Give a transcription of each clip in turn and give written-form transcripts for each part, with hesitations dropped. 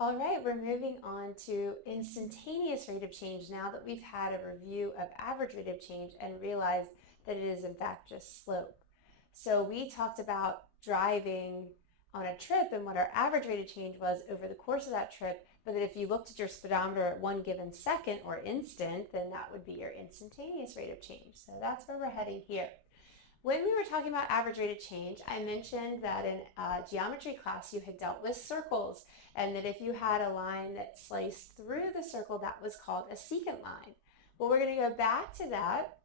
All right, we're moving on to instantaneous rate of change now that we've had a review of average rate of change and realized that it is in fact just slope. So we talked about driving on a trip and what our average rate of change was over the course of that trip, but that if you looked at your speedometer at one given second or instant, then that would be your instantaneous rate of change. So that's where we're heading here. When we were talking about average rate of change, I mentioned that in geometry class you had dealt with circles, and that if you had a line that sliced through the circle, that was called a secant line. Well, we're going to go back to that,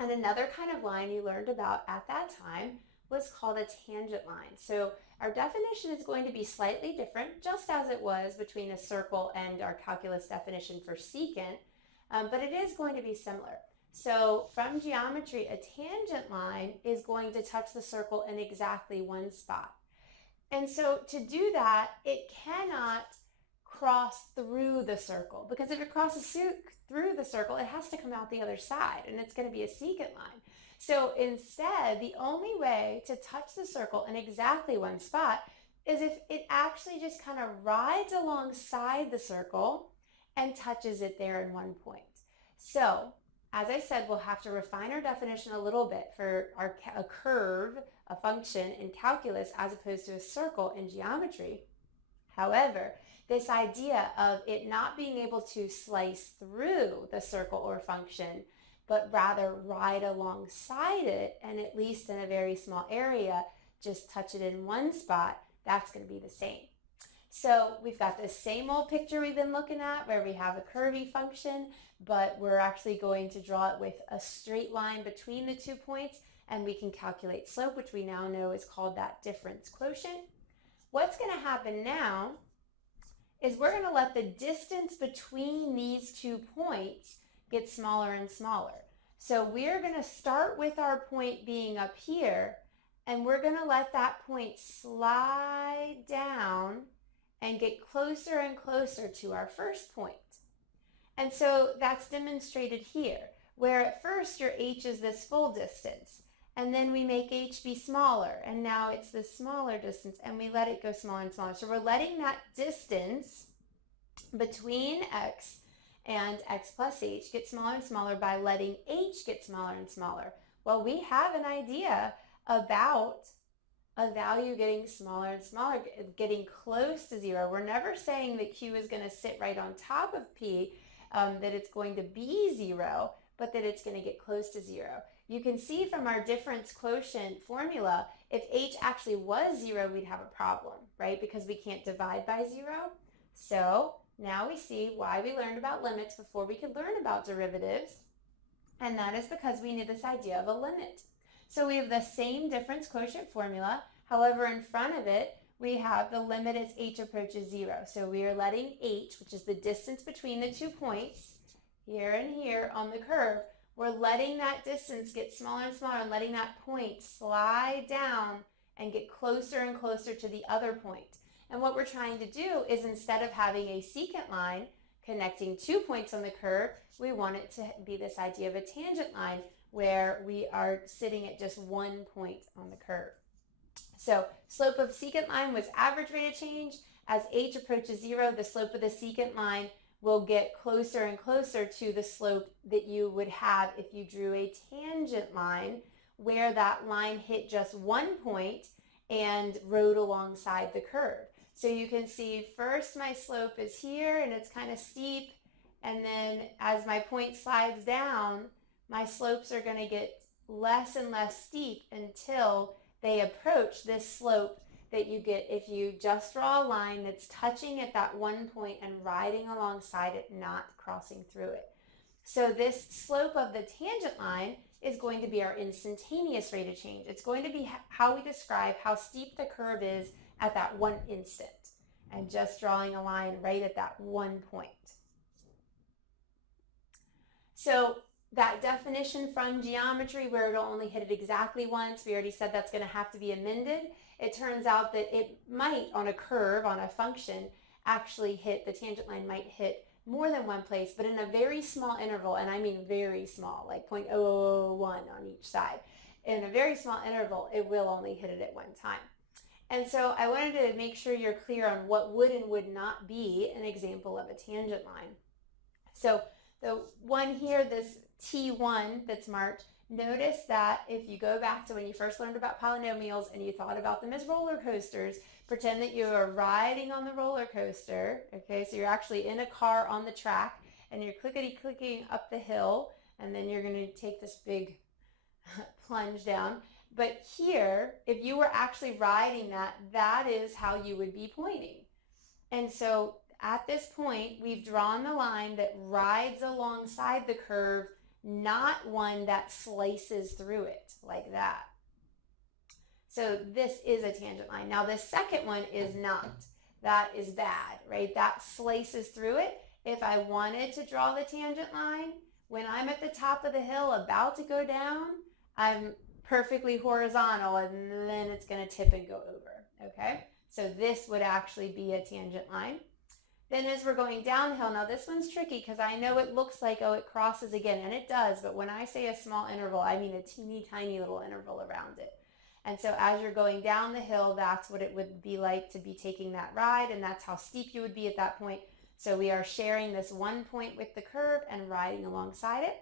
and another kind of line you learned about at that time was called a tangent line. So our definition is going to be slightly different, just as it was between a circle and our calculus definition for secant, but it is going to be similar. So from geometry, a tangent line is going to touch the circle in exactly one spot. And so to do that, it cannot cross through the circle, because if it crosses through the circle, it has to come out the other side, and it's going to be a secant line. So instead, the only way to touch the circle in exactly one spot is if it actually just kind of rides alongside the circle and touches it there in one point. So as I said, we'll have to refine our definition a little bit for a curve, a function in calculus as opposed to a circle in geometry. However, this idea of it not being able to slice through the circle or function, but rather ride alongside it, and at least in a very small area, just touch it in one spot, that's going to be the same. So we've got the same old picture we've been looking at where we have a curvy function, but we're actually going to draw it with a straight line between the 2 points, and we can calculate slope, which we now know is called that difference quotient. What's going to happen now is we're going to let the distance between these 2 points get smaller and smaller. So we're going to start with our point being up here, and we're going to let that point slide down and get closer and closer to our first point. And so that's demonstrated here, where at first your h is this full distance, and then we make h be smaller, and now it's this smaller distance, and we let it go smaller and smaller. So we're letting that distance between x and x plus h get smaller and smaller by letting h get smaller and smaller. Well, we have an idea about a value getting smaller and smaller, getting close to zero. We're never saying that q is going to sit right on top of p, that it's going to be zero, but that it's going to get close to zero. You can see from our difference quotient formula, if h actually was zero, we'd have a problem, right? Because we can't divide by zero. So now we see why we learned about limits before we could learn about derivatives, and that is because we knew this idea of a limit. So we have the same difference quotient formula. However, in front of it, we have the limit as h approaches zero. So we are letting h, which is the distance between the 2 points, here and here on the curve, we're letting that distance get smaller and smaller and letting that point slide down and get closer and closer to the other point. And what we're trying to do is, instead of having a secant line connecting 2 points on the curve, we want it to be this idea of a tangent line, where we are sitting at just 1 point on the curve. So slope of secant line was average rate of change. As h approaches zero, the slope of the secant line will get closer and closer to the slope that you would have if you drew a tangent line, where that line hit just 1 point and rode alongside the curve. So you can see first my slope is here and it's kind of steep, and then as my point slides down, my slopes are going to get less and less steep until they approach this slope that you get if you just draw a line that's touching at that 1 point and riding alongside it, not crossing through it. So this slope of the tangent line is going to be our instantaneous rate of change. It's going to be how we describe how steep the curve is at that one instant, and just drawing a line right at that 1 point. So that definition from geometry, where it'll only hit it exactly once, we already said that's going to have to be amended. It turns out that it might, on a curve, on a function, actually hit, the tangent line might hit more than one place, but in a very small interval, and I mean very small, like 0.001 on each side. In a very small interval, it will only hit it at one time. And so I wanted to make sure you're clear on what would and would not be an example of a tangent line. So the one here, this T1 that's marked, notice that if you go back to when you first learned about polynomials and you thought about them as roller coasters, pretend that you are riding on the roller coaster, okay? So you're actually in a car on the track and you're clickety-clicking up the hill, and then you're going to take this big plunge down. But here, if you were actually riding that, that is how you would be pointing. And so at this point, we've drawn the line that rides alongside the curve, not one that slices through it like that. So this is a tangent line. Now the second one is not. That is bad, right? That slices through it. If I wanted to draw the tangent line, when I'm at the top of the hill about to go down, I'm perfectly horizontal, and then it's going to tip and go over, okay? So this would actually be a tangent line. Then as we're going downhill, now this one's tricky because I know it looks like, oh, it crosses again, and it does, but when I say a small interval, I mean a teeny tiny little interval around it. And so as you're going down the hill, that's what it would be like to be taking that ride, and that's how steep you would be at that point. So we are sharing this one point with the curve and riding alongside it.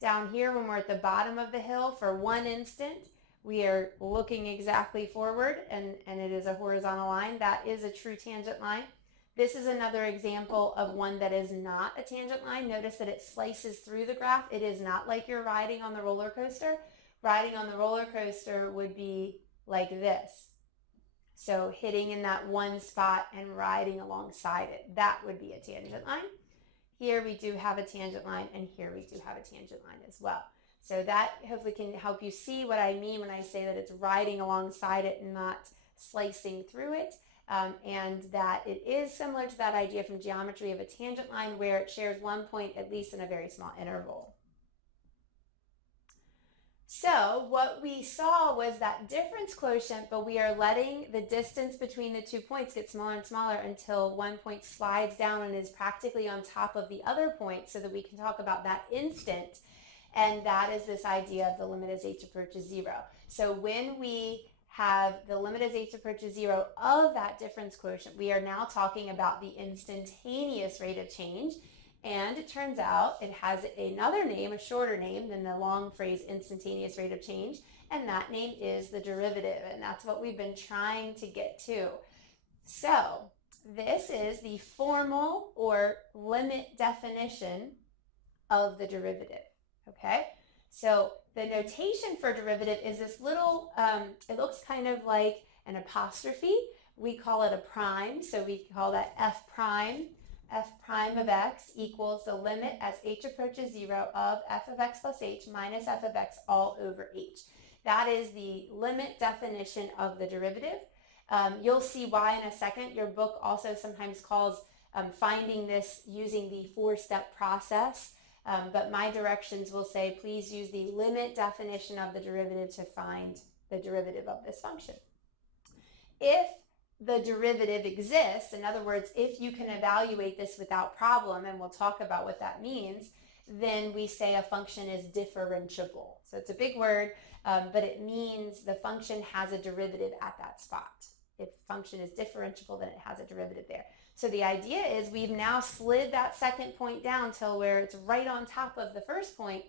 Down here, when we're at the bottom of the hill, for one instant, we are looking exactly forward, and it is a horizontal line. That is a true tangent line. This is another example of one that is not a tangent line. Notice that it slices through the graph. It is not like you're riding on the roller coaster. Riding on the roller coaster would be like this. So hitting in that one spot and riding alongside it. That would be a tangent line. Here we do have a tangent line, and here we do have a tangent line as well. So that hopefully can help you see what I mean when I say that it's riding alongside it and not slicing through it. And that it is similar to that idea from geometry of a tangent line where it shares one point at least in a very small interval. So what we saw was that difference quotient, but we are letting the distance between the 2 points get smaller and smaller until one point slides down and is practically on top of the other point, so that we can talk about that instant. And that is this idea of the limit as h approaches 0. So when we have the limit as h approaches 0 of that difference quotient, we are now talking about the instantaneous rate of change. And it turns out it has another name, a shorter name than the long phrase instantaneous rate of change, and that name is the derivative, and that's what we've been trying to get to. So this is the formal or limit definition of the derivative, okay? So the notation for derivative is this little, it looks kind of like an apostrophe. We call it a prime, so we call that f prime. F prime of x equals the limit as h approaches 0 of f of x plus h minus f of x all over h. That is the limit definition of the derivative. You'll see why in a second. Your book also sometimes calls finding this using the four-step process, but my directions will say please use the limit definition of the derivative to find the derivative of this function. If the derivative exists, in other words, if you can evaluate this without problem, and we'll talk about what that means, then we say a function is differentiable. So it's a big word, but it means the function has a derivative at that spot. If function is differentiable, then it has a derivative there. So the idea is we've now slid that second point down till where it's right on top of the first point,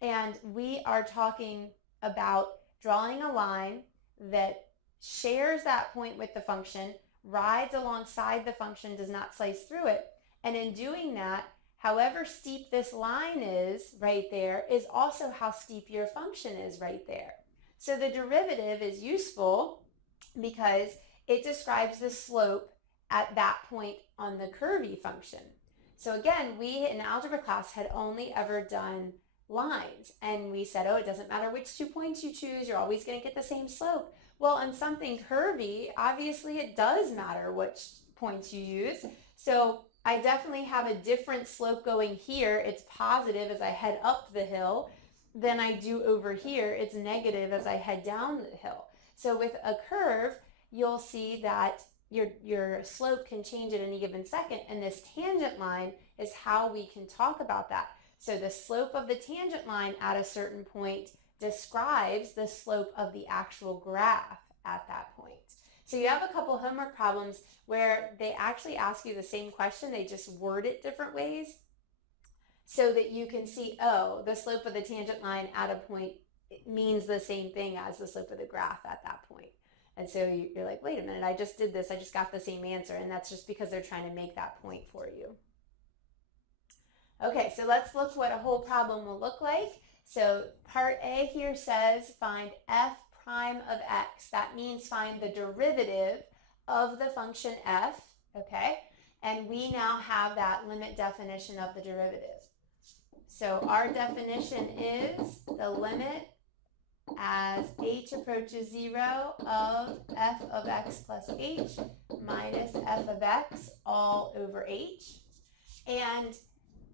and we are talking about drawing a line that shares that point with the function, rides alongside the function, does not slice through it, and in doing that, however steep this line is right there is also how steep your function is right there. So the derivative is useful because it describes the slope at that point on the curvy function. So again, we in algebra class had only ever done lines, and we said, oh, it doesn't matter which 2 points you choose, you're always going to get the same slope. Well, on something curvy, obviously it does matter which points you use. So I definitely have a different slope going here. It's positive as I head up the hill than I do over here. It's negative as I head down the hill. So with a curve, you'll see that your slope can change at any given second, and this tangent line is how we can talk about that. So the slope of the tangent line at a certain point describes the slope of the actual graph at that point. So you have a couple homework problems where they actually ask you the same question, they just word it different ways so that you can see, oh, the slope of the tangent line at a point means the same thing as the slope of the graph at that point. And so you're like, wait a minute, I just did this, I just got the same answer, and that's just because they're trying to make that point for you. Okay, so let's look what a whole problem will look like. So part A here says find f prime of x. That means find the derivative of the function f, okay? And we now have that limit definition of the derivative. So our definition is the limit as h approaches 0 of f of x plus h minus f of x all over h. And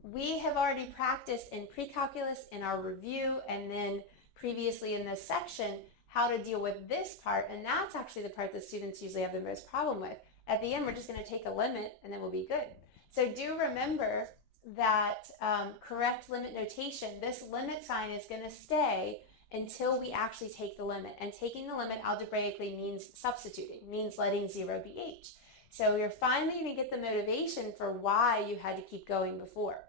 we have already practiced in pre-calculus, in our review, and then previously in this section, how to deal with this part, and that's actually the part that students usually have the most problem with. At the end, we're just going to take a limit, and then we'll be good. So do remember that correct limit notation, this limit sign is going to stay until we actually take the limit. And taking the limit algebraically means substituting, means letting 0 be h. So you're finally going to get the motivation for why you had to keep going before.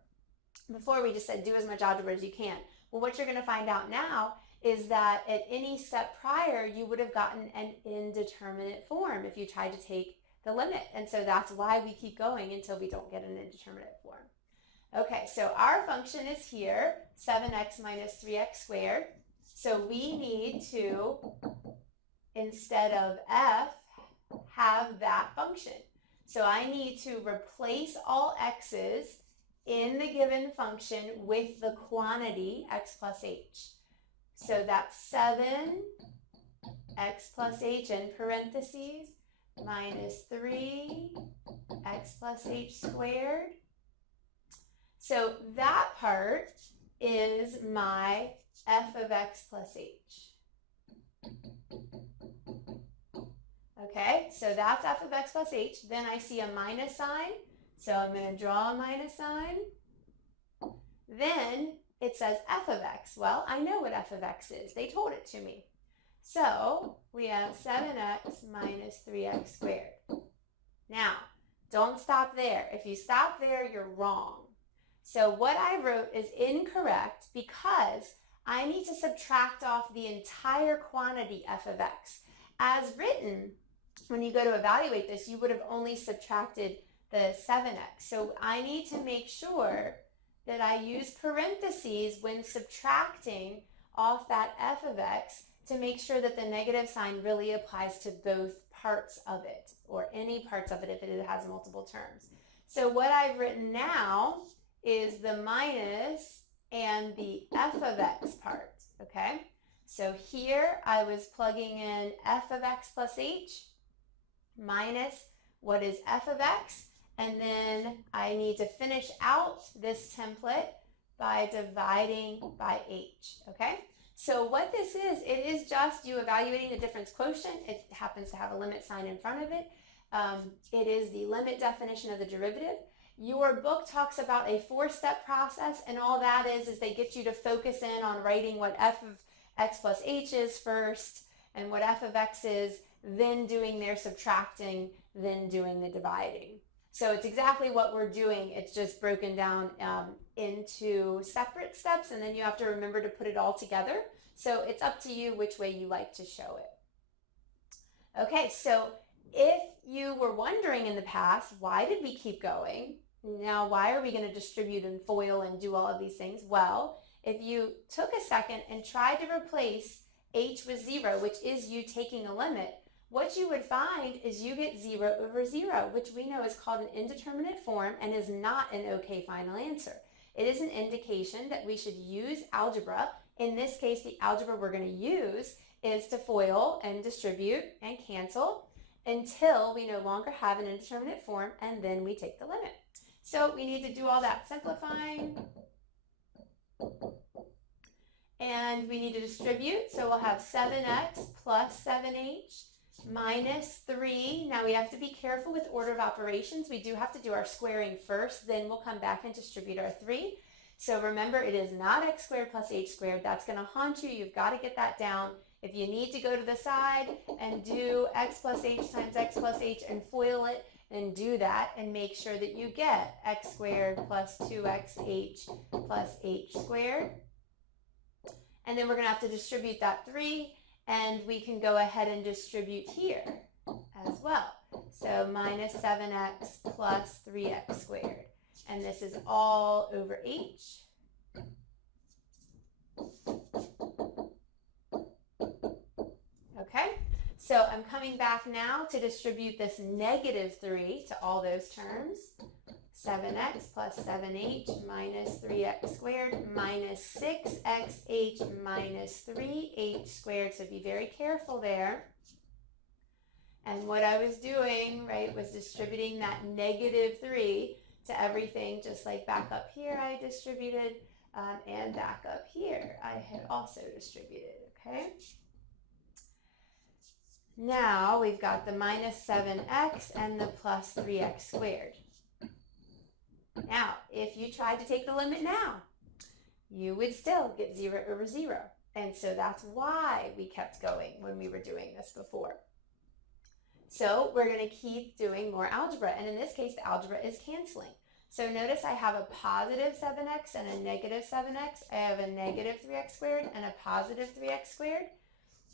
Before we just said do as much algebra as you can. Well, what you're going to find out now is that at any step prior, you would have gotten an indeterminate form if you tried to take the limit. And so that's why we keep going until we don't get an indeterminate form. Okay, so our function is here, 7x minus 3x squared. So we need to, instead of f, have that function. So I need to replace all x's in the given function with the quantity x plus h. So that's 7x plus h in parentheses minus 3x plus h squared. So that part is my f of x plus h. Okay, so that's f of x plus h. Then I see a minus sign, so I'm going to draw a minus sign. Then it says f of x. Well, I know what f of x is. They told it to me. So we have 7x minus 3x squared. Now, don't stop there. If you stop there, you're wrong. So what I wrote is incorrect because I need to subtract off the entire quantity f of x. As written, when you go to evaluate this, you would have only subtracted the 7x. So I need to make sure that I use parentheses when subtracting off that f of x to make sure that the negative sign really applies to both parts of it, or any parts of it if it has multiple terms. So what I've written now is the minus and the f of x part, okay? So here I was plugging in f of x plus h minus what is f of x, and then I need to finish out this template by dividing by h, okay? So what this is, it is just you evaluating the difference quotient. It happens to have a limit sign in front of it. It is the limit definition of the derivative. Your book talks about a 4-step process, and all that is they get you to focus in on writing what f of x plus h is first, and what f of x is, then doing their subtracting, then doing the dividing. So it's exactly what we're doing. It's just broken down into separate steps, and then you have to remember to put it all together. So it's up to you which way you like to show it. Okay, so if you were wondering in the past, why did we keep going? Now, why are we going to distribute and FOIL and do all of these things? Well, if you took a second and tried to replace h with 0, which is you taking a limit, what you would find is you get 0 over 0, which we know is called an indeterminate form and is not an okay final answer. It is an indication that we should use algebra. In this case, the algebra we're going to use is to FOIL and distribute and cancel until we no longer have an indeterminate form, and then we take the limit. So we need to do all that simplifying, and we need to distribute. So we'll have 7x plus 7h minus 3. Now we have to be careful with order of operations. We do have to do our squaring first, then we'll come back and distribute our 3. So remember, it is not x squared plus h squared. That's going to haunt you. You've got to get that down. If you need to go to the side and do x plus h times x plus h and FOIL it, then do that and make sure that you get x squared plus 2xh plus h squared. And then we're going to have to distribute that 3, and we can go ahead and distribute here as well. So minus 7x plus 3x squared. And this is all over h. Okay, so I'm coming back now to distribute this negative 3 to all those terms. 7x plus 7h minus 3x squared minus 6xh minus 3h squared. So be very careful there. And what I was doing, right, was distributing that negative 3 to everything, just like back up here I distributed, and back up here I had also distributed, okay? Now we've got the minus 7x and the plus 3x squared. Now, if you tried to take the limit now, you would still get 0 over 0. And so that's why we kept going when we were doing this before. So we're going to keep doing more algebra. And in this case, the algebra is canceling. So notice I have a positive 7x and a negative 7x. I have a negative 3x squared and a positive 3x squared.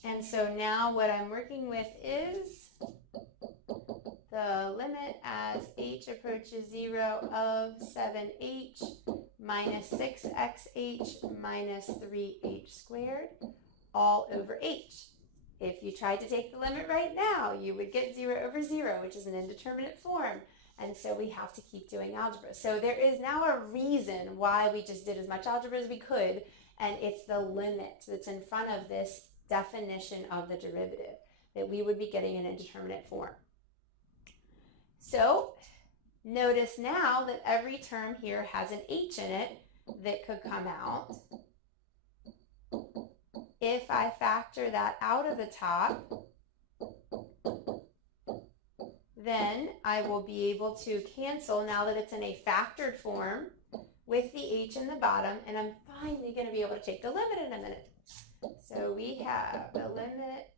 And so now what I'm working with is the limit as h approaches 0 of 7h minus 6xh minus 3h squared all over h. If you tried to take the limit right now, you would get 0 over 0, which is an indeterminate form. And so we have to keep doing algebra. So there is now a reason why we just did as much algebra as we could, and it's the limit that's in front of this definition of the derivative, that we would be getting an indeterminate form. So notice now that every term here has an h in it that could come out. If I factor that out of the top, then I will be able to cancel now that it's in a factored form with the h in the bottom, and I'm finally going to be able to take the limit in a minute. So we have the limit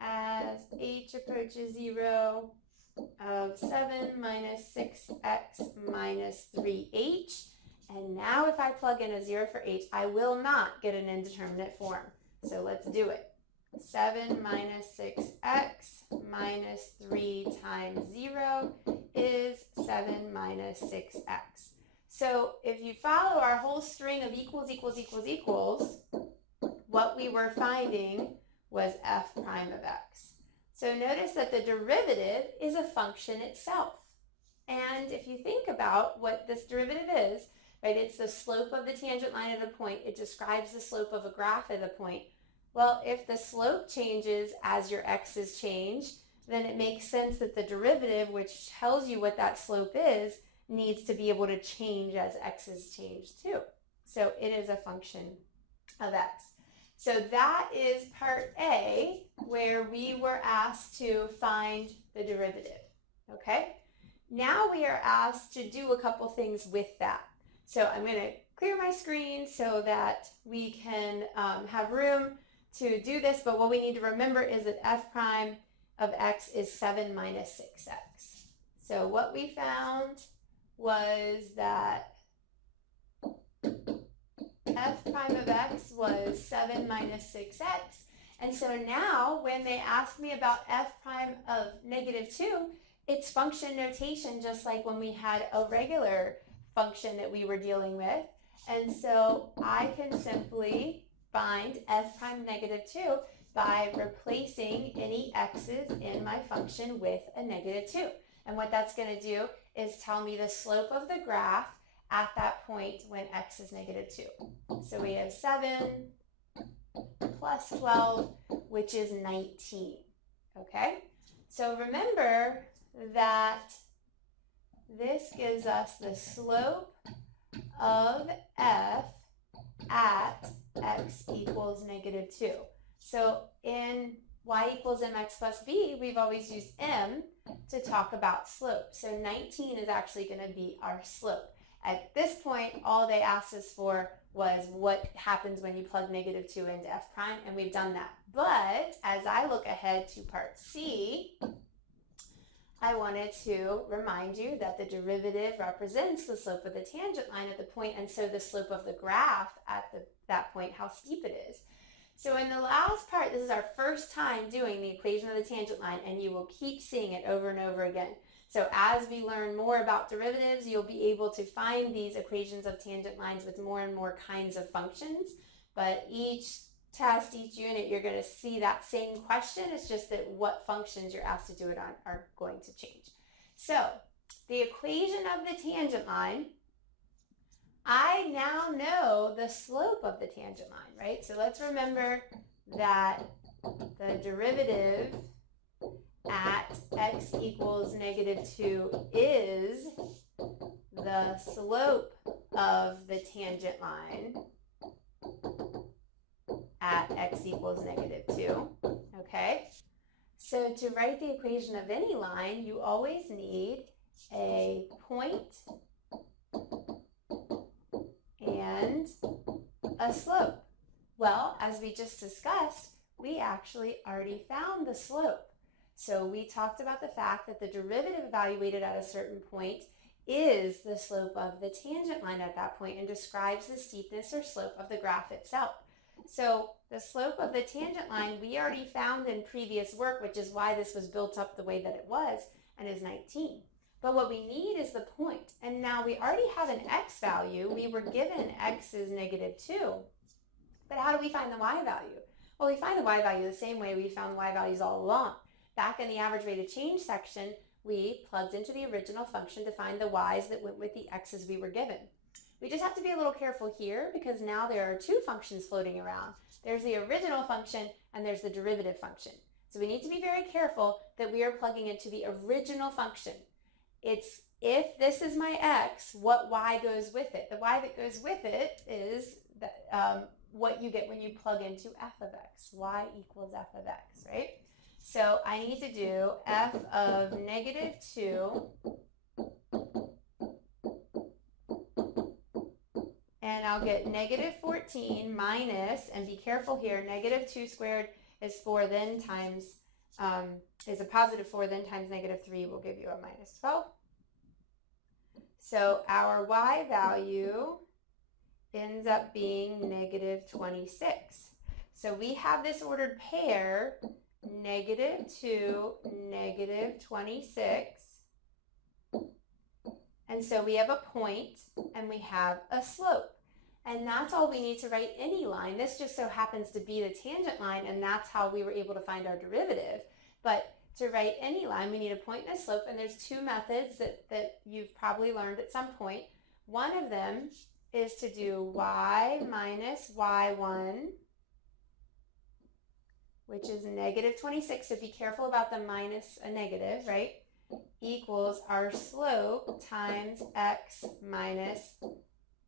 as h approaches 0 of 7 minus 6x minus 3h. And now if I plug in a 0 for h, I will not get an indeterminate form. So let's do it. 7 minus 6x minus 3 times 0 is 7 minus 6x. So if you follow our whole string of equals, equals, equals, equals, what we were finding was f prime of x. So notice that the derivative is a function itself. And if you think about what this derivative is, right, it's the slope of the tangent line at a point. It describes the slope of a graph at a point. Well, if the slope changes as your x's change, then it makes sense that the derivative, which tells you what that slope is, needs to be able to change as x's change too. So it is a function of x. So that is part A, where we were asked to find the derivative, okay? Now we are asked to do a couple things with that. So I'm going to clear my screen so that we can have room to do this, but what we need to remember is that f prime of x is 7 minus 6x. So what we found was that f prime of x was 7 minus 6x. And so now when they ask me about f prime of negative 2, it's function notation, just like when we had a regular function that we were dealing with. And so I can simply find f prime negative 2 by replacing any x's in my function with a negative 2. And what that's going to do is tell me the slope of the graph at that point when x is negative 2. So we have 7 plus 12, which is 19. Okay? So remember that this gives us the slope of f at x equals negative 2. So in y equals mx plus b, we've always used m to talk about slope. So 19 is actually going to be our slope. At this point, all they asked us for was what happens when you plug -2 into f prime, and we've done that. But as I look ahead to part C, I wanted to remind you that the derivative represents the slope of the tangent line at the point, and so the slope of the graph at that point, how steep it is. So in the last part, this is our first time doing the equation of the tangent line, and you will keep seeing it over and over again. So as we learn more about derivatives, you'll be able to find these equations of tangent lines with more and more kinds of functions. But each test, each unit, you're going to see that same question. It's just that what functions you're asked to do it on are going to change. So the equation of the tangent line, I now know the slope of the tangent line, right? So let's remember that the derivative at x equals -2 is the slope of the tangent line at x equals -2, okay? So to write the equation of any line, you always need a point and a slope. Well, as we just discussed, we actually already found the slope. So we talked about the fact that the derivative evaluated at a certain point is the slope of the tangent line at that point and describes the steepness or slope of the graph itself. So the slope of the tangent line we already found in previous work, which is why this was built up the way that it was, and is 19. But what we need is the point. And now we already have an x value. We were given x is -2. But how do we find the y value? Well, we find the y value the same way we found y values all along. Back in the average rate of change section, we plugged into the original function to find the y's that went with the x's we were given. We just have to be a little careful here because now there are two functions floating around. There's the original function and there's the derivative function. So we need to be very careful that we are plugging into the original function. It's if this is my x, what y goes with it. The y that goes with it is what you get when you plug into f of x. Y equals f of x, right? So I need to do f of -2, and I'll get -14 minus, and be careful here, -2 squared is 4 then times, is a +4 then times -3 will give you a -12. So our y value ends up being -26. So we have this ordered pair, -2, -26. And so we have a point and we have a slope. And that's all we need to write any line. This just so happens to be the tangent line, and that's how we were able to find our derivative. But to write any line, we need a point and a slope, and there's two methods that you've probably learned at some point. One of them is to do y minus y1, which is -26, so be careful about the minus a negative, right? Equals our slope times x minus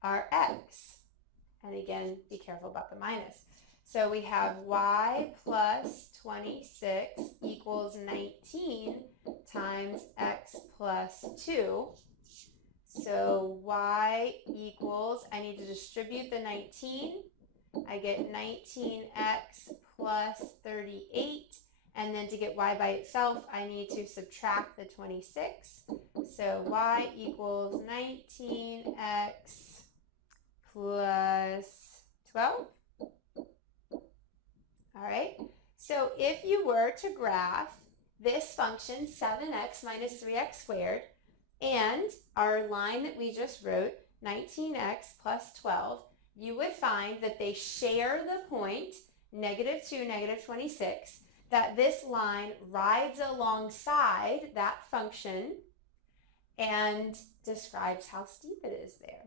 our x. And again, be careful about the minus. So we have y plus 26 equals 19 times x plus 2. So y equals, I need to distribute the 19. I get 19x plus 38. And then to get y by itself, I need to subtract the 26. So y equals 19x plus 12. All right, so if you were to graph this function 7x minus 3x squared and our line that we just wrote 19x plus 12, you would find that they share the point -2, -26, that this line rides alongside that function and describes how steep it is there.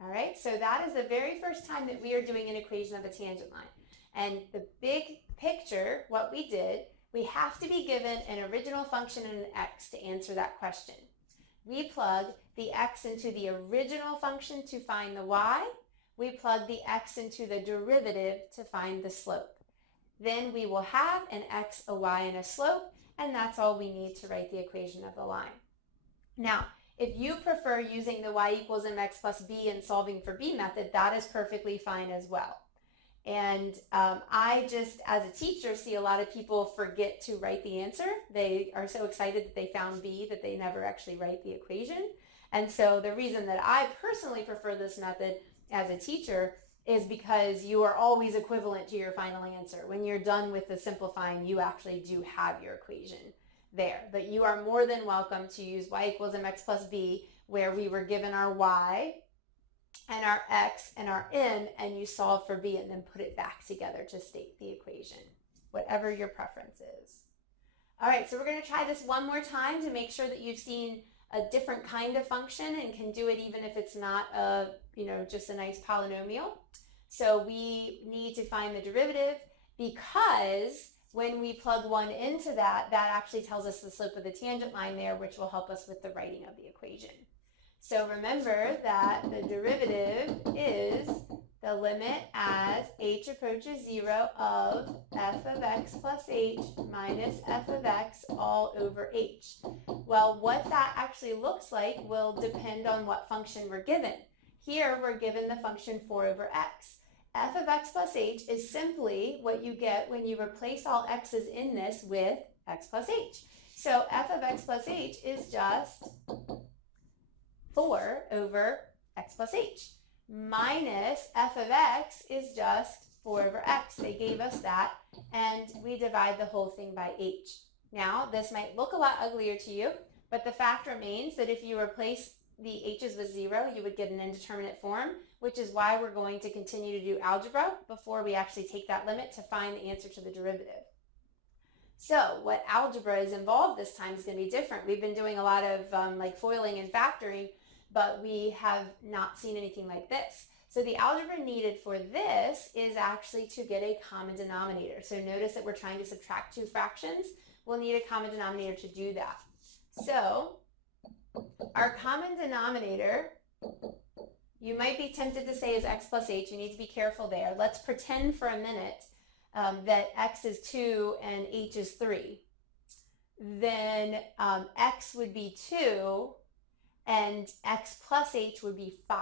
All right, so that is the very first time that we are doing an equation of a tangent line. And the big picture, what we did, we have to be given an original function and an x to answer that question. We plug the x into the original function to find the y. We plug the x into the derivative to find the slope. Then we will have an x, a y, and a slope, and that's all we need to write the equation of the line. Now, If you prefer using the y equals mx plus b and solving for b method, that is perfectly fine as well. And I just, as a teacher, see a lot of people forget to write the answer. They are so excited that they found b that they never actually write the equation. And so the reason that I personally prefer this method as a teacher is because you are always equivalent to your final answer. When you're done with the simplifying, you actually do have your equation there. But you are more than welcome to use y equals mx plus b, where we were given our y and our x and our m, and you solve for b and then put it back together to state the equation, whatever your preference is. All right, so we're going to try this one more time to make sure that you've seen a different kind of function and can do it even if it's not a, just a nice polynomial. So we need to find the derivative, because when we plug 1 into that, that actually tells us the slope of the tangent line there, which will help us with the writing of the equation. So remember that the derivative is the limit as h approaches 0 of f of x plus h minus f of x all over h. Well, what that actually looks like will depend on what function we're given. Here we're given the function 4 over x. F of x plus h is simply what you get when you replace all x's in this with x plus h. So f of x plus h is just 4 over x plus h, minus f of x is just 4 over x. They gave us that, and we divide the whole thing by h. Now, this might look a lot uglier to you, but the fact remains that if you replace the h's with 0, you would get an indeterminate form, which is why we're going to continue to do algebra before we actually take that limit to find the answer to the derivative. So what algebra is involved this time is going to be different. We've been doing a lot of like foiling and factoring, but we have not seen anything like this. So the algebra needed for this is actually to get a common denominator. So notice that we're trying to subtract two fractions. We'll need a common denominator to do that. So our common denominator, you might be tempted to say is x plus h. You need to be careful there. Let's pretend for a minute that x is 2 and h is 3. Then x would be 2 and x plus h would be 5.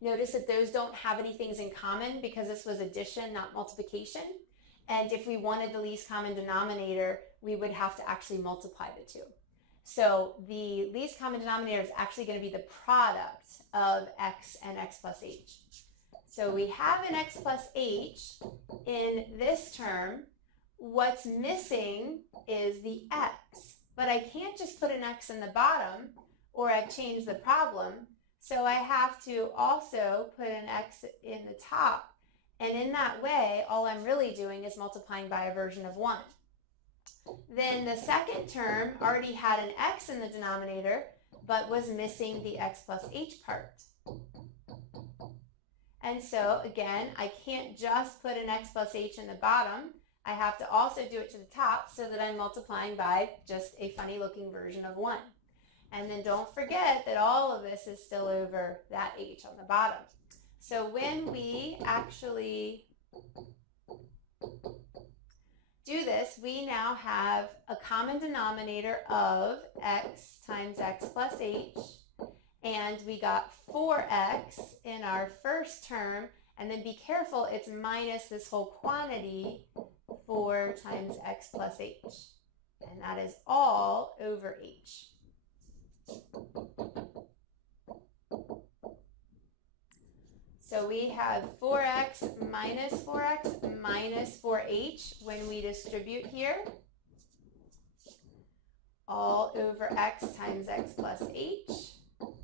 Notice that those don't have any things in common because this was addition, not multiplication. And if we wanted the least common denominator, we would have to actually multiply the two. So the least common denominator is actually going to be the product of x and x plus h. So we have an x plus h in this term. What's missing is the x, but I can't just put an x in the bottom or I've changed the problem. So I have to also put an x in the top. And in that way, all I'm really doing is multiplying by a version of 1. Then the second term already had an x in the denominator, but was missing the x plus h part. And so again, I can't just put an x plus h in the bottom. I have to also do it to the top so that I'm multiplying by just a funny looking version of 1. And then don't forget that all of this is still over that h on the bottom. So when we actually do this, we now have a common denominator of x times x plus h, and we got 4x in our first term, and then be careful, it's minus this whole quantity, 4 times x plus h, and that is all over h. So we have 4x minus 4h when we distribute here, all over x times x plus h,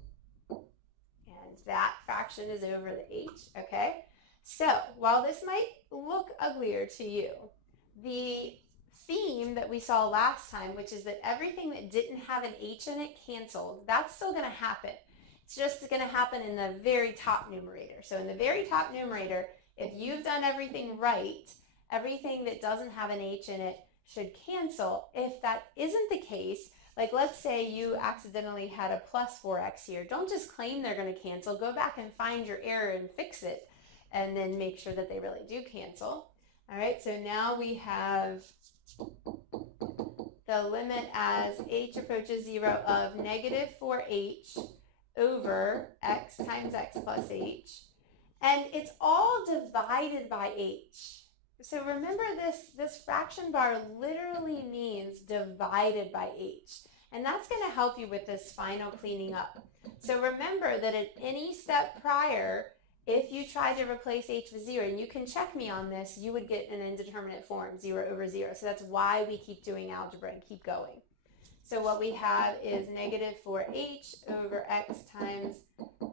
and that fraction is over the h, okay? So while this might look uglier to you, the theme that we saw last time, which is that everything that didn't have an h in it canceled, that's still going to happen. It's just going to happen in the very top numerator. So in the very top numerator, if you've done everything right, everything that doesn't have an h in it should cancel. If that isn't the case, like let's say you accidentally had a plus 4x here, don't just claim they're going to cancel. Go back and find your error and fix it, and then make sure that they really do cancel. All right, so now we have the limit as h approaches 0 of negative 4h over x times x plus h. And it's all divided by h. So remember this fraction bar literally means divided by h. And that's going to help you with this final cleaning up. So remember that at any step prior, if you try to replace h with 0, and you can check me on this, you would get an indeterminate form, 0 over 0. So that's why we keep doing algebra and keep going. So what we have is negative 4h over x times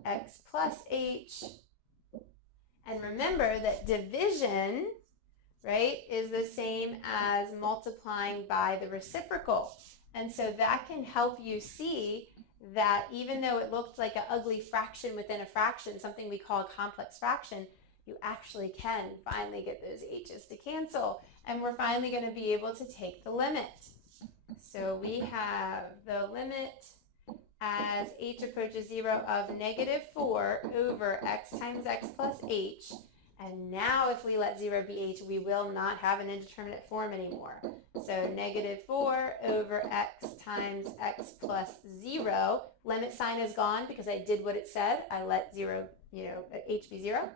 x plus h. And remember that division, right, is the same as multiplying by the reciprocal. And so that can help you see that even though it looked like an ugly fraction within a fraction, something we call a complex fraction, you actually can finally get those h's to cancel. And we're finally going to be able to take the limit. So we have the limit as h approaches 0 of negative 4 over x times x plus h. And now if we let 0 be h, we will not have an indeterminate form anymore. So negative 4 over x times x plus 0. Limit sign is gone because I did what it said. I let 0, h be 0.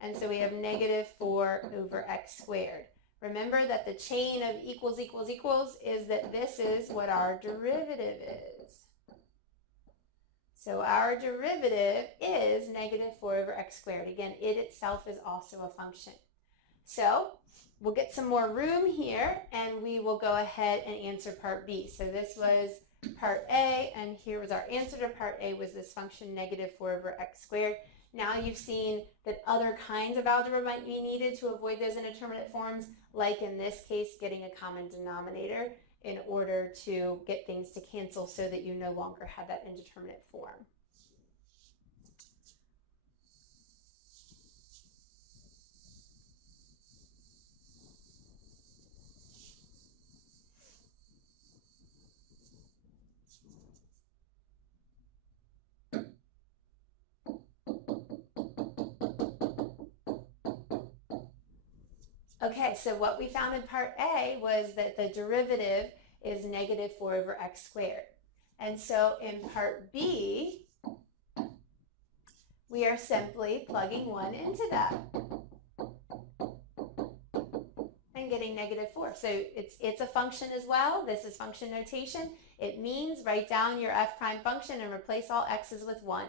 And so we have negative 4 over x squared. Remember that the chain of equals equals equals is that this is what our derivative is. So our derivative is negative 4 over x squared. Again, it itself is also a function. So we'll get some more room here and we will go ahead and answer part B. So this was part A, and here was our answer to part A, was this function negative 4 over x squared. Now you've seen that other kinds of algebra might be needed to avoid those indeterminate forms, like in this case, getting a common denominator in order to get things to cancel so that you no longer have that indeterminate form. Okay, so what we found in part A was that the derivative is negative 4 over x squared. And so in part B, we are simply plugging 1 into that and getting negative 4. So it's a function as well. This is function notation. It means write down your f prime function and replace all x's with 1.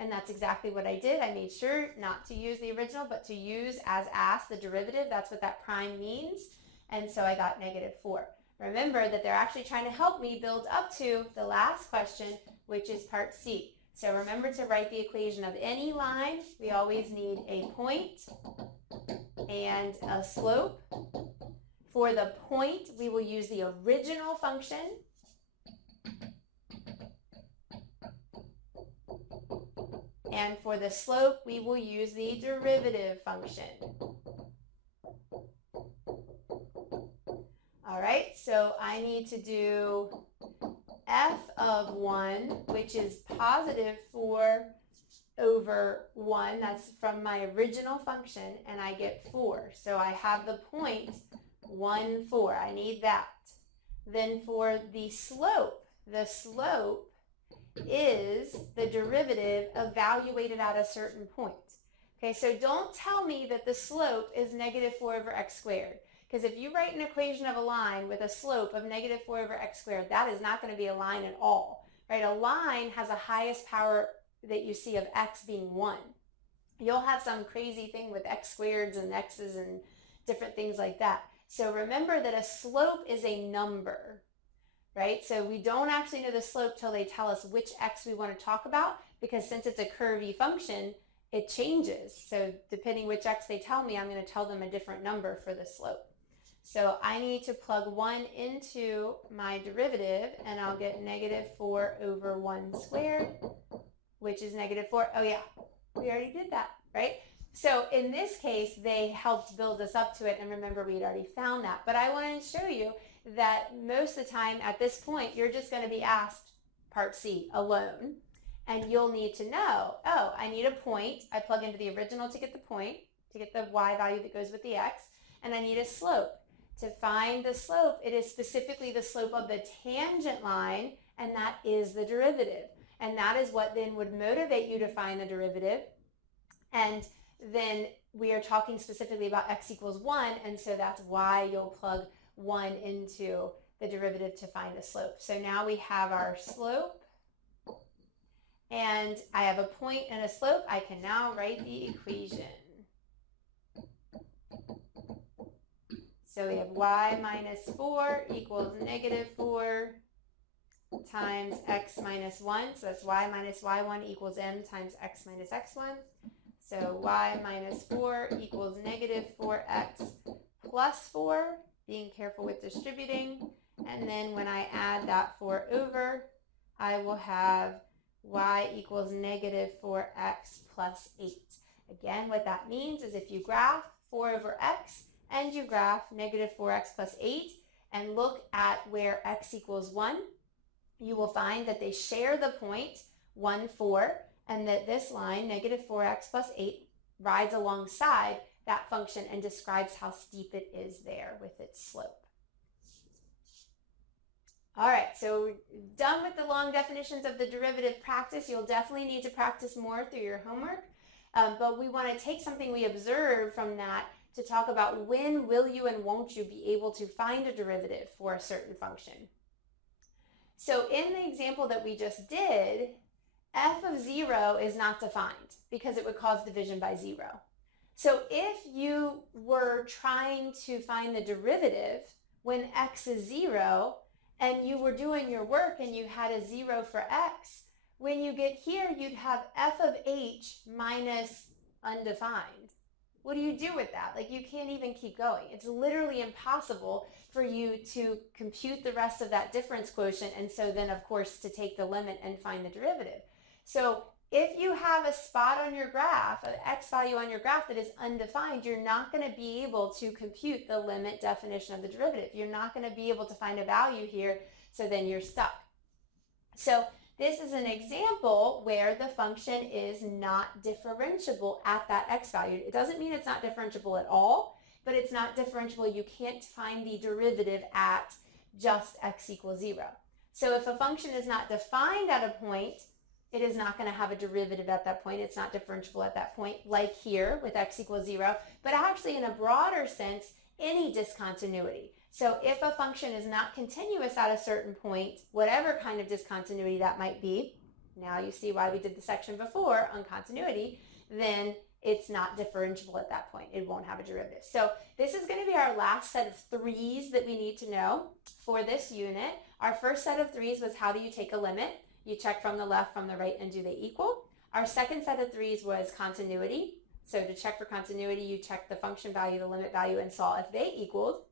And that's exactly what I did. I made sure not to use the original, but to use as asked the derivative. That's what that prime means. And so I got negative 4. Remember that they're actually trying to help me build up to the last question, which is part C. So remember to write the equation of any line. We always need a point and a slope. For the point, we will use the original function. And for the slope, we will use the derivative function. All right, so I need to do f of 1, which is positive 4 over 1. That's from my original function, and I get 4. So I have the point 1, 4. I need that. Then for the slope is the derivative evaluated at a certain point. Okay, so don't tell me that the slope is negative 4 over x squared. Because if you write an equation of a line with a slope of negative 4 over x squared, that is not going to be a line at all. Right? A line has a highest power that you see of x being 1. You'll have some crazy thing with x squareds and x's and different things like that. So remember that a slope is a number. Right? So we don't actually know the slope till they tell us which x we want to talk about, because since it's a curvy function, it changes. So depending which x they tell me, I'm going to tell them a different number for the slope. So I need to plug 1 into my derivative, and I'll get negative 4 over 1 squared, which is negative 4. Oh yeah, we already did that, right? So in this case, they helped build us up to it, and remember, we'd already found that. But I wanted to show you that most of the time at this point, you're just going to be asked part C alone, and you'll need to know, oh, I need a point. I plug into the original to get the point, to get the y value that goes with the x, and I need a slope. To find the slope, it is specifically the slope of the tangent line, and that is the derivative. And that is what then would motivate you to find the derivative. And then we are talking specifically about x equals 1, and so that's why you'll plug 1 into the derivative to find the slope. So now we have our slope, and I have a point and a slope. I can now write the equation. So we have y minus 4 equals negative 4 times x minus 1. So that's y minus y1 equals m times x minus x1. So y minus 4 equals negative 4x plus 4, being careful with distributing. And then when I add that 4 over, I will have y equals negative 4x plus 8. Again, what that means is if you graph 4 over x and you graph negative 4x plus 8 and look at where x equals 1, you will find that they share the point 1, 4, and that this line, negative 4x plus 8, rides alongside that function and describes how steep it is there with its slope. All right, so we're done with the long definitions of the derivative practice. You'll definitely need to practice more through your homework, but we want to take something we observed from that to talk about when will you and won't you be able to find a derivative for a certain function. So in the example that we just did, f of 0 is not defined because it would cause division by 0. So if you were trying to find the derivative when x is 0 and you were doing your work and you had a 0 for x, when you get here you'd have f of h minus undefined. What do you do with that? Like, you can't even keep going. It's literally impossible for you to compute the rest of that difference quotient, and so then of course to take the limit and find the derivative. So if you have a spot on your graph, an x value on your graph that is undefined, you're not going to be able to compute the limit definition of the derivative. You're not going to be able to find a value here, so then you're stuck. So this is an example where the function is not differentiable at that x value. It doesn't mean it's not differentiable at all, but it's not differentiable. You can't find the derivative at just x equals 0. So if a function is not defined at a point, it is not going to have a derivative at that point. It's not differentiable at that point, like here with x equals 0, but actually in a broader sense, any discontinuity. So if a function is not continuous at a certain point, whatever kind of discontinuity that might be, now you see why we did the section before on continuity, then it's not differentiable at that point. It won't have a derivative. So this is going to be our last set of threes that we need to know for this unit. Our first set of threes was how do you take a limit? You check from the left, from the right, and do they equal? Our second set of threes was continuity. So to check for continuity, you check the function value, the limit value, and saw if they equaled.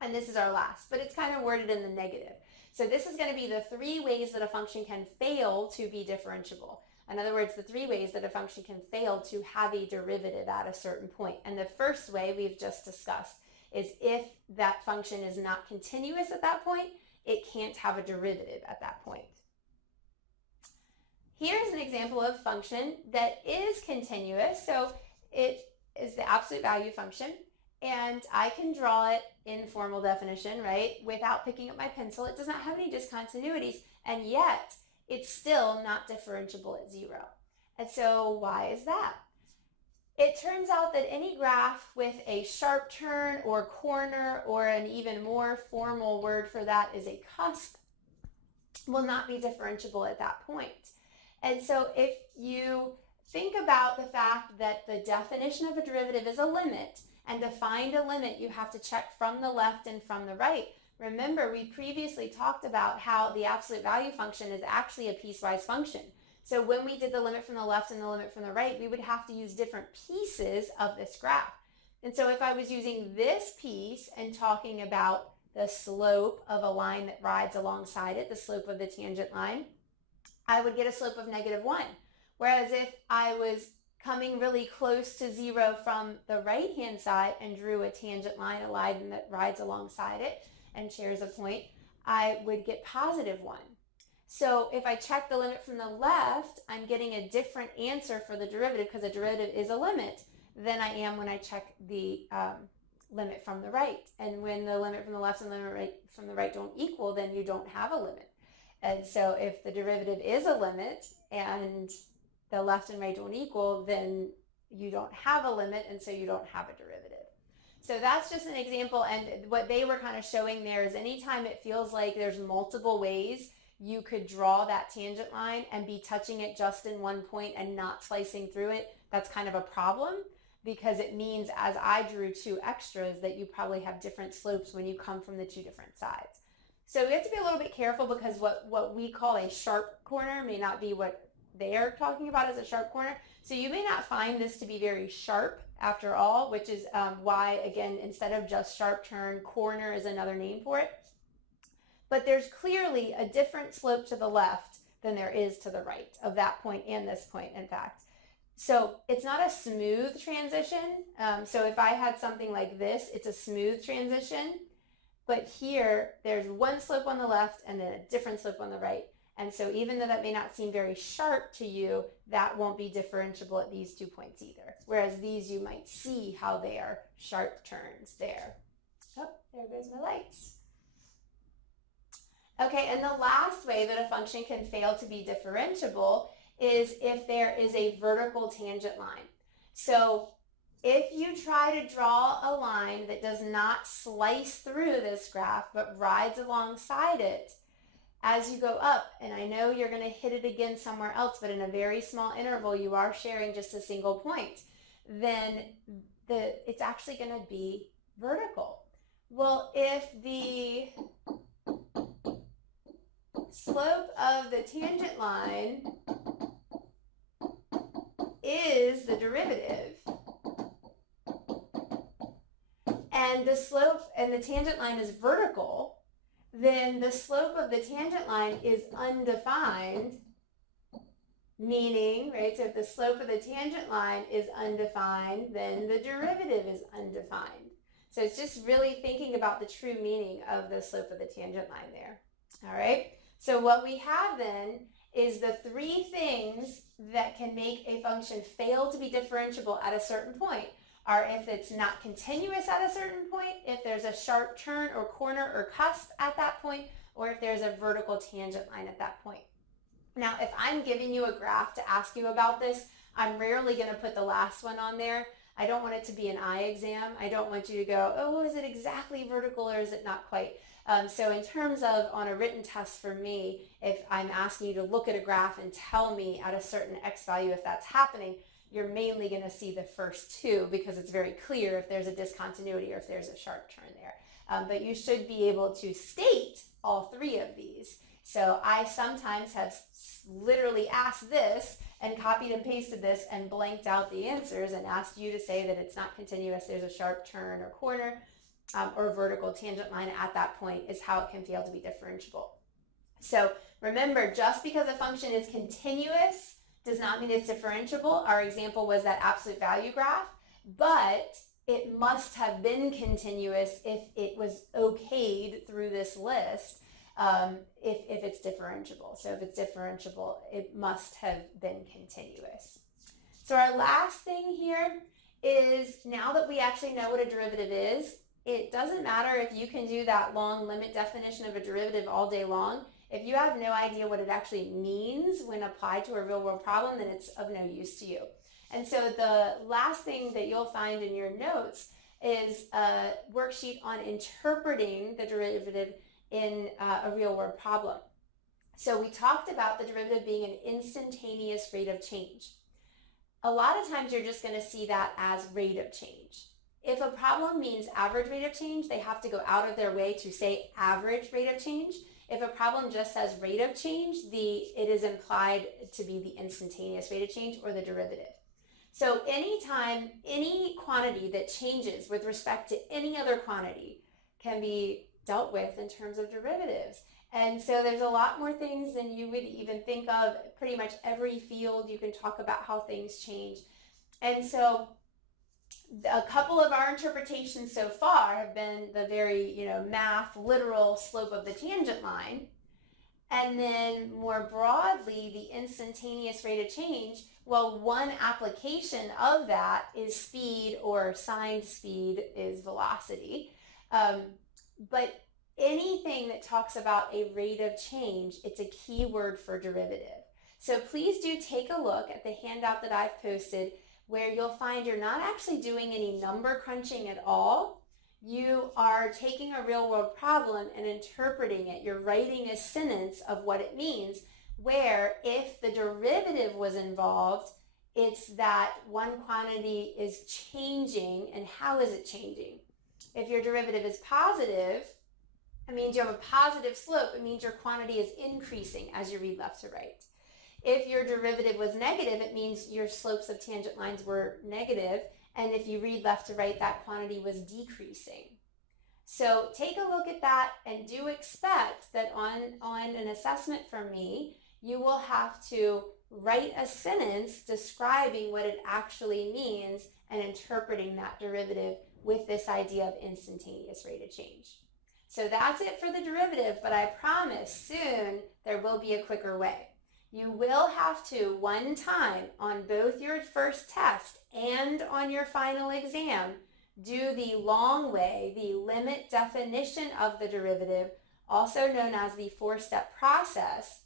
And this is our last, but it's kind of worded in the negative. So this is going to be the 3 ways that a function can fail to be differentiable. In other words, the 3 ways that a function can fail to have a derivative at a certain point. And the first way we've just discussed is if that function is not continuous at that point, it can't have a derivative at that point. Here's an example of a function that is continuous. So it is the absolute value function. And I can draw it in formal definition, right, without picking up my pencil. It does not have any discontinuities, and yet it's still not differentiable at 0. And so why is that? It turns out that any graph with a sharp turn or corner, or an even more formal word for that is a cusp, will not be differentiable at that point. And so if you think about the fact that the definition of a derivative is a limit, and to find a limit, you have to check from the left and from the right. Remember, we previously talked about how the absolute value function is actually a piecewise function. So when we did the limit from the left and the limit from the right, we would have to use different pieces of this graph. And so if I was using this piece and talking about the slope of a line that rides alongside it, the slope of the tangent line, I would get a slope of -1. Whereas if I was coming really close to 0 from the right-hand side and drew a tangent line, a line that rides alongside it and shares a point, I would get +1. So if I check the limit from the left, I'm getting a different answer for the derivative, because a derivative is a limit, than I am when I check the limit from the right. And when the limit from the left and the limit from the right don't equal, then you don't have a limit. And so if the derivative is a limit and the left and right don't equal, then you don't have a limit, and so you don't have a derivative. So that's just an example, and what they were kind of showing there is anytime it feels like there's multiple ways you could draw that tangent line and be touching it just in one point and not slicing through it, that's kind of a problem, because it means, as I drew two extras, that you probably have different slopes when you come from the two different sides. So we have to be a little bit careful, because what we call a sharp corner may not be what they're talking about as a sharp corner. So you may not find this to be very sharp after all, which is why, again, instead of just sharp turn, corner is another name for it. But there's clearly a different slope to the left than there is to the right of that point and this point, in fact. So it's not a smooth transition. So if I had something like this, it's a smooth transition. But here, there's one slope on the left and then a different slope on the right. And so even though that may not seem very sharp to you, that won't be differentiable at these 2 points either. Whereas these, you might see how they are sharp turns there. Oh, there goes my lights. Okay, and the last way that a function can fail to be differentiable is if there is a vertical tangent line. So if you try to draw a line that does not slice through this graph but rides alongside it, as you go up, and I know you're going to hit it again somewhere else, but in a very small interval, you are sharing just a single point, then it's actually going to be vertical. Well, if the slope of the tangent line is the derivative, and the slope and the tangent line is vertical, then the slope of the tangent line is undefined, meaning, right, so if the slope of the tangent line is undefined, then the derivative is undefined. So it's just really thinking about the true meaning of the slope of the tangent line there. All right, so what we have then is the three things that can make a function fail to be differentiable at a certain point are if it's not continuous at a certain point, if there's a sharp turn or corner or cusp at that point, or if there's a vertical tangent line at that point. Now, if I'm giving you a graph to ask you about this, I'm rarely going to put the last one on there. I don't want it to be an eye exam. I don't want you to go, oh, is it exactly vertical or is it not quite? So in terms of on a written test for me, if I'm asking you to look at a graph and tell me at a certain x value if that's happening, you're mainly going to see the first two because it's very clear if there's a discontinuity or if there's a sharp turn there. But you should be able to state all three of these. So I sometimes have literally asked this and copied and pasted this and blanked out the answers and asked you to say that it's not continuous, there's a sharp turn or corner or vertical tangent line at that point is how it can fail to be differentiable. So remember, just because a function is continuous does not mean it's differentiable. Our example was that absolute value graph, but it must have been continuous if it was okayed through this list, if it's differentiable. So if it's differentiable, it must have been continuous. So our last thing here is, now that we actually know what a derivative is, it doesn't matter if you can do that long limit definition of a derivative all day long. If you have no idea what it actually means when applied to a real world problem, then it's of no use to you. And so the last thing that you'll find in your notes is a worksheet on interpreting the derivative in a real world problem. So we talked about the derivative being an instantaneous rate of change. A lot of times you're just going to see that as rate of change. If a problem means average rate of change, they have to go out of their way to say average rate of change. If a problem just says rate of change, it is implied to be the instantaneous rate of change or the derivative. So anytime any quantity that changes with respect to any other quantity can be dealt with in terms of derivatives. And so there's a lot more things than you would even think of. Pretty much every field you can talk about how things change. And so a couple of our interpretations so far have been the very, math, literal slope of the tangent line. And then more broadly, the instantaneous rate of change, Well, one application of that is speed, or signed speed is velocity. Um, but anything that talks about a rate of change, it's a keyword for derivative. So please do take a look at the handout that I've posted, where you'll find you're not actually doing any number crunching at all. You are taking a real world problem and interpreting it. You're writing a sentence of what it means, where if the derivative was involved, it's that one quantity is changing, and how is it changing? If your derivative is positive, it means you have a positive slope. It means your quantity is increasing as you read left to right. If your derivative was negative, it means your slopes of tangent lines were negative, and if you read left to right, that quantity was decreasing. So take a look at that, and do expect that on an assessment from me, you will have to write a sentence describing what it actually means and interpreting that derivative with this idea of instantaneous rate of change. So that's it for the derivative, but I promise soon there will be a quicker way. You will have to, one time on both your first test and on your final exam, do the long way, the limit definition of the derivative, also known as the four-step process,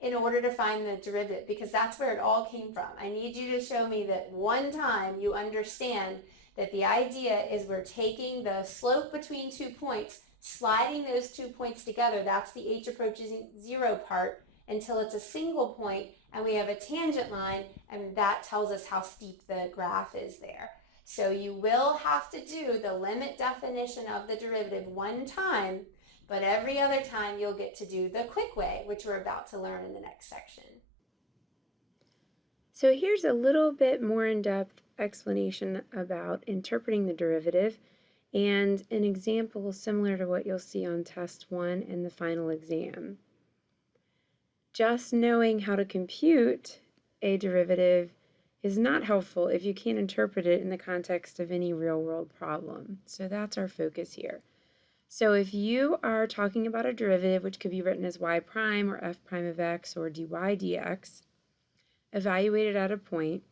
in order to find the derivative, because that's where it all came from. I need you to show me that one time you understand that the idea is we're taking the slope between 2 points, sliding those 2 points together, that's the h approaching 0 part, until it's a single point, and we have a tangent line, and that tells us how steep the graph is there. So you will have to do the limit definition of the derivative one time, but every other time you'll get to do the quick way, which we're about to learn in the next section. So here's a little bit more in-depth explanation about interpreting the derivative and an example similar to what you'll see on test 1 and the final exam. Just knowing how to compute a derivative is not helpful if you can't interpret it in the context of any real-world problem. So that's our focus here. So if you are talking about a derivative, which could be written as y prime or f prime of x or dy dx, evaluated at a point,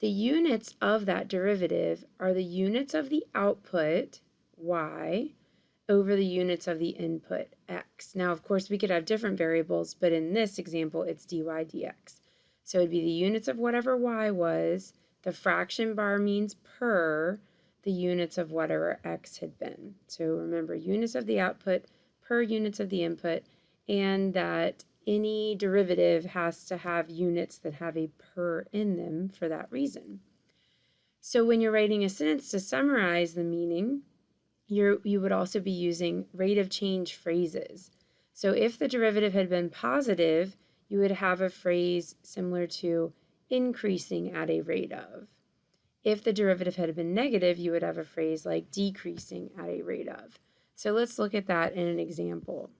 the units of that derivative are the units of the output, y, over the units of the input, x. Now, of course, we could have different variables, but in this example, it's dy dx. So it'd be the units of whatever y was, the fraction bar means per the units of whatever x had been. So remember, units of the output per units of the input, and that any derivative has to have units that have a per in them for that reason. So when you're writing a sentence to summarize the meaning, you would also be using rate of change phrases. So if the derivative had been positive, you would have a phrase similar to increasing at a rate of. If the derivative had been negative, you would have a phrase like decreasing at a rate of. So let's look at that in an example.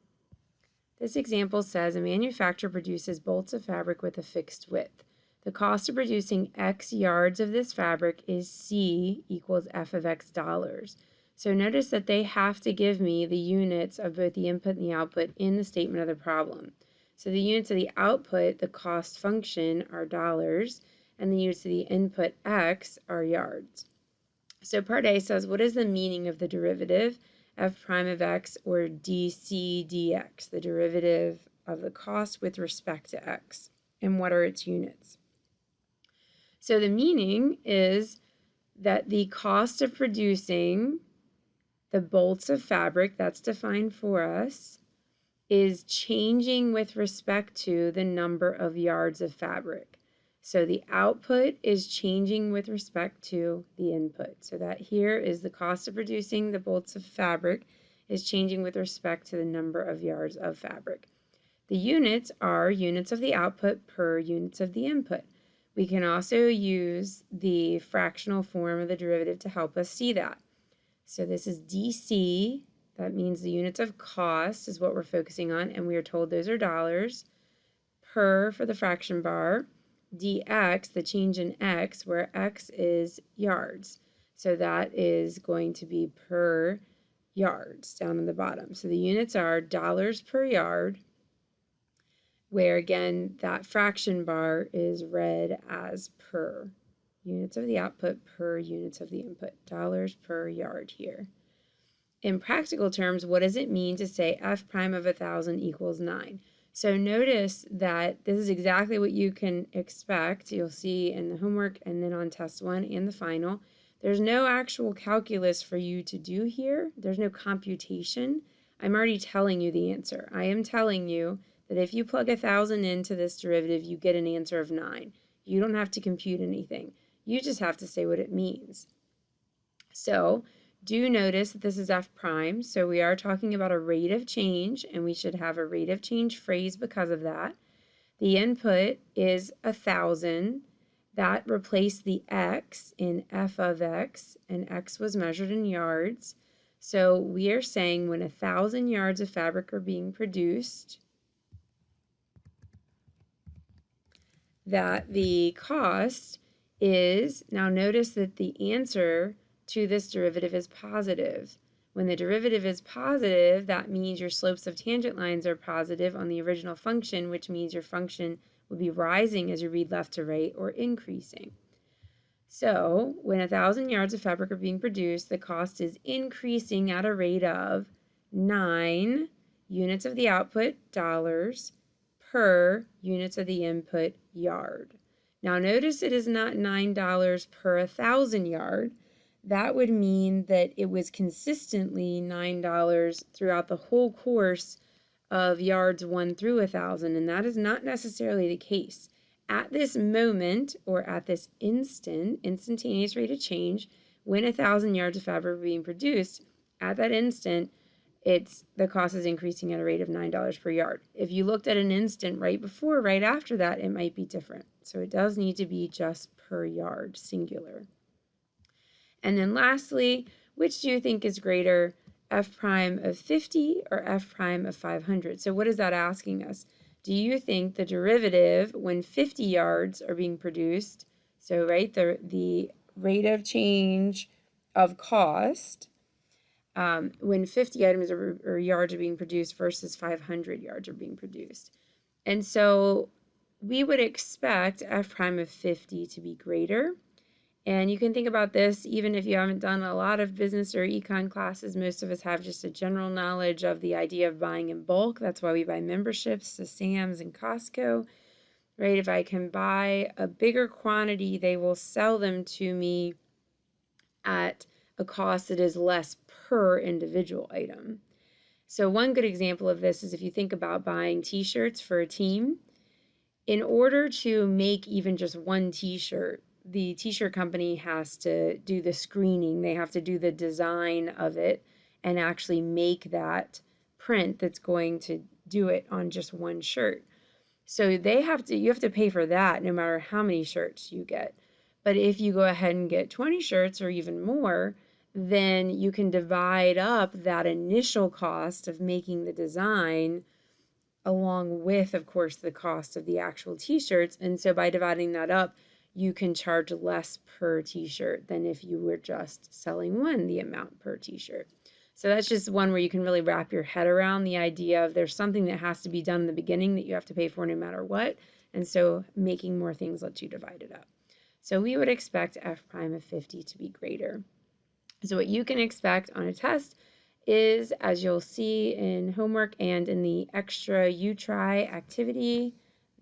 This example says a manufacturer produces bolts of fabric with a fixed width. The cost of producing X yards of this fabric is C equals F of X dollars. So notice that they have to give me the units of both the input and the output in the statement of the problem. So the units of the output, the cost function, are dollars, and the units of the input, X, are yards. So part A says, what is the meaning of the derivative, f prime of x, or dc dx, the derivative of the cost with respect to x, and what are its units? So the meaning is that the cost of producing the bolts of fabric, that's defined for us, is changing with respect to the number of yards of fabric. So the output is changing with respect to the input. So that here is the cost of producing the bolts of fabric is changing with respect to the number of yards of fabric. The units are units of the output per units of the input. We can also use the fractional form of the derivative to help us see that. So this is dc, that means the units of cost is what we're focusing on, and we are told those are dollars, per for the fraction bar, dx, the change in x, where x is yards. So that is going to be per yards down on the bottom. So the units are dollars per yard. where again, that fraction bar is read as per. Units of the output per units of the input, dollars per yard here. In practical terms, what does it mean to say f prime of 1,000 equals 9? So notice that this is exactly what you can expect. You'll see in the homework and then on test 1 and the final. There's no actual calculus for you to do here. There's no computation. I'm already telling you the answer. I am telling you that if you plug 1,000 into this derivative, you get an answer of 9. You don't have to compute anything. You just have to say what it means. So do notice that this is f prime, so we are talking about a rate of change, and we should have a rate of change phrase because of that. The input is 1,000. That replaced the x in f of x, and x was measured in yards. So we are saying when 1,000 yards of fabric are being produced, that the cost is, now notice that the answer to this derivative is positive. When the derivative is positive, that means your slopes of tangent lines are positive on the original function, which means your function would be rising as you read left to right or increasing. So when 1,000 yards of fabric are being produced, the cost is increasing at a rate of 9 units of the output, dollars, per units of the input, yard. Now notice it is not $9 per 1,000 yard. That would mean that it was consistently $9 throughout the whole course of yards 1 through 1,000, and that is not necessarily the case. At this moment, or at this instantaneous rate of change, when 1,000 yards of fabric are being produced, at that instant, the cost is increasing at a rate of $9 per yard. If you looked at an instant right before, right after that, it might be different. So it does need to be just per yard, singular. And then lastly, which do you think is greater, f prime of 50 or f prime of 500? So what is that asking us? Do you think the derivative when 50 yards are being produced, so right, the rate of change of cost, when 50 items or yards are being produced versus 500 yards are being produced. And so we would expect f prime of 50 to be greater. And you can think about this even if you haven't done a lot of business or econ classes. Most of us have just a general knowledge of the idea of buying in bulk. That's why we buy memberships to Sam's and Costco, right? If I can buy a bigger quantity, they will sell them to me at a cost that is less per individual item. So one good example of this is if you think about buying t-shirts for a team. In order to make even just one t-shirt, the t-shirt company has to do the screening. They have to do the design of it and actually make that print that's going to do it on just one shirt. So you have to pay for that no matter how many shirts you get. But if you go ahead and get 20 shirts or even more, then you can divide up that initial cost of making the design along with, of course, the cost of the actual t-shirts. And so by dividing that up, you can charge less per t-shirt than if you were just selling the amount per t-shirt. So that's just one where you can really wrap your head around the idea of there's something that has to be done in the beginning that you have to pay for no matter what. And so making more things lets you divide it up. So we would expect f prime of 50 to be greater. So what you can expect on a test is, as you'll see in homework and in the extra you try activity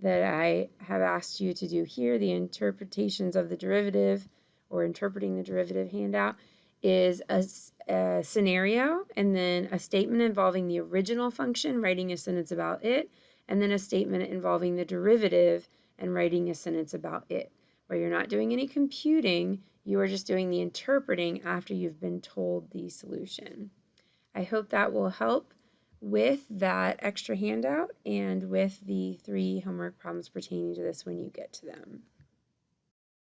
that I have asked you to do here, the interpretations of the derivative or interpreting the derivative handout, is a scenario and then a statement involving the original function, writing a sentence about it, and then a statement involving the derivative and writing a sentence about it, where you're not doing any computing, you are just doing the interpreting after you've been told the solution. I hope that will help with that extra handout and with the 3 homework problems pertaining to this when you get to them.